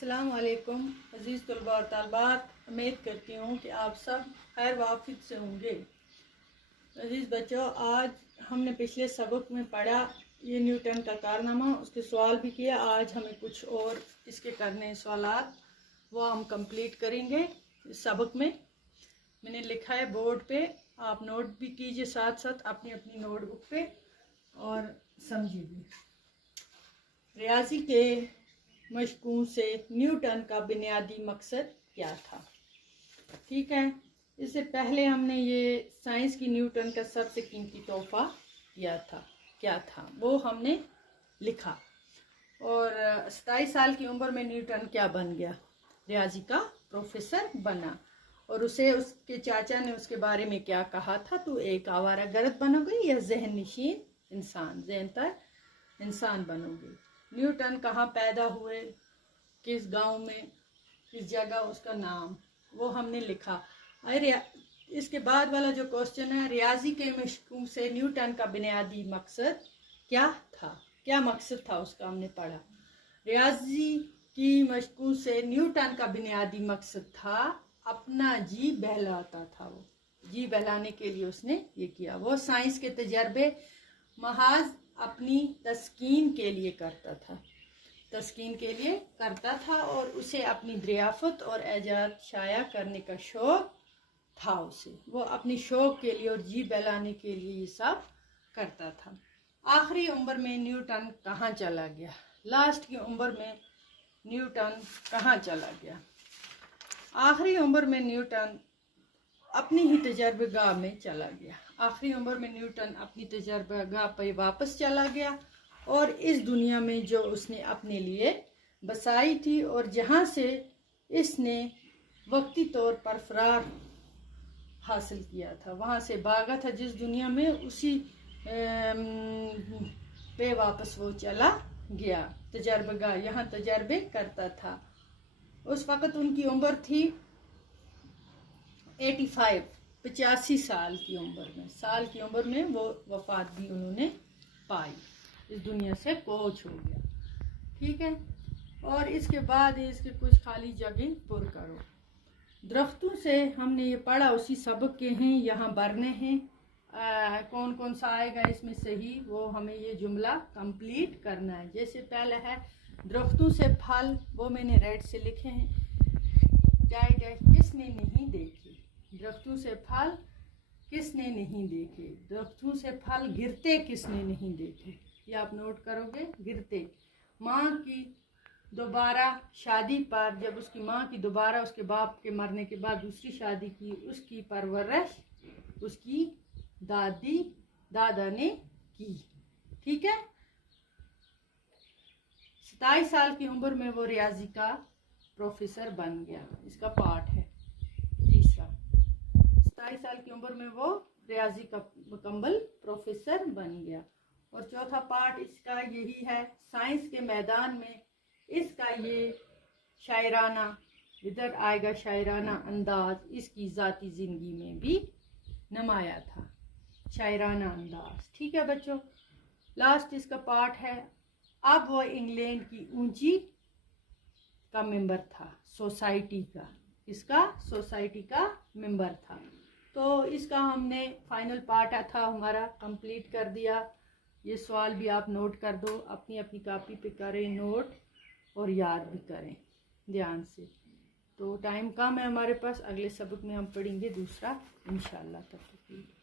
अस्सलाम वालेकुम अज़ीज़ तलबा और तालबात, उम्मीद करती हूँ कि आप सब खैर वाफिक से होंगे। अज़ीज़ बच्चों, आज हमने पिछले सबक में पढ़ा ये न्यूटन का कारनामा, उसके सवाल भी किया। आज हमें कुछ और इसके करने सवालात वो हम कंप्लीट करेंगे इस सबक में। मैंने लिखा है बोर्ड पे, आप नोट भी कीजिए साथ साथ अपनी अपनी नोटबुक पे और समझिए भी। रियाजी के मशकूं से न्यूटन का बुनियादी मकसद क्या था। ठीक है, इससे पहले हमने ये साइंस की न्यूटन का सबसे कीमती तोहफा किया था, क्या था वो हमने लिखा। और 27 साल की उम्र में न्यूटन क्या बन गया, रियाजी का प्रोफेसर बना। और उसे उसके चाचा ने उसके बारे में क्या कहा था, तू एक आवारागर्द बनोगे या जहन नशीन इंसान, जहनतर इंसान बनोगे। न्यूटन कहाँ पैदा हुए, किस गांव में, किस जगह, उसका नाम वो हमने लिखा। अरे इसके बाद वाला जो क्वेश्चन है, रियाजी के मशकूं से न्यूटन का बुनियादी मकसद क्या था, क्या मकसद था उसका, हमने पढ़ा। रियाजी की मशकूं से न्यूटन का बुनियादी मकसद था अपना जी बहलाता था। वो जी बहलाने के लिए उसने ये किया। वो साइंस के तजर्बे महज अपनी तस्कीन के लिए करता था, तस्कीन के लिए करता था, और उसे अपनी दरियाफत और एजाद शाया करने का शौक था। उसे वो अपनी शौक के लिए और जी बहलाने के लिए ये सब करता था। आखिरी उम्र में न्यूटन कहाँ चला गया, लास्ट की उम्र में न्यूटन कहाँ चला गया। आखिरी उम्र में न्यूटन अपनी ही तजर्बेगाह में चला गया। आखिरी उम्र में न्यूटन अपनी तजर्बेगाह पर वापस चला गया और इस दुनिया में जो उसने अपने लिए बसाई थी और जहाँ से इसने वक्ती तौर पर फरार हासिल किया था, वहाँ से भागा था जिस दुनिया में, उसी पे वापस वो चला गया। तजर्बेगाह यहाँ तजर्बे करता था। उस वक़्त उनकी उम्र थी 85 साल की उम्र में वो वफात भी उन्होंने पाई, इस दुनिया से कोच हो गया। ठीक है, और इसके बाद इसके कुछ खाली जगह पुर करो। दरख्तों से हमने ये पढ़ा, उसी सबक के हैं, यहाँ भरने हैं। कौन कौन सा आएगा इसमें सही, वो हमें ये जुमला कंप्लीट करना है। जैसे पहला है दरख्तों से फल, वो मैंने रेड से लिखे हैं। किसने नहीं देखे, दरख्तों से फल किसने नहीं देखे, दरख्तों से फल गिरते किसने नहीं देखे, ये आप नोट करोगे। गिरते, माँ की दोबारा शादी पर, जब उसकी माँ की दोबारा उसके बाप के मरने के बाद दूसरी शादी की, उसकी परवरिश उसकी दादा ने की। ठीक है, 27 साल की उम्र में वो रियाजी का प्रोफेसर बन गया। इसका पार्ट है तीसरा, 27 साल की उम्र में वो रियाजी का मुकम्मल प्रोफेसर बन गया। और चौथा पार्ट इसका यही है, साइंस के मैदान में इसका ये शायराना, इधर आएगा शायराना अंदाज, इसकी ज़ाती ज़िंदगी में भी नुमाया था, शायराना अंदाज। ठीक है बच्चों, लास्ट इसका पार्ट है, अब वो इंग्लैंड की ऊंची का मेंबर था, सोसाइटी का, इसका सोसाइटी का मेंबर था। तो इसका हमने फाइनल पार्ट था हमारा कंप्लीट कर दिया। ये सवाल भी आप नोट कर दो, अपनी अपनी कॉपी पे करें नोट और याद भी करें ध्यान से। तो टाइम कम है हमारे पास, अगले सबक में हम पढ़ेंगे दूसरा इंशाल्लाह। तब तक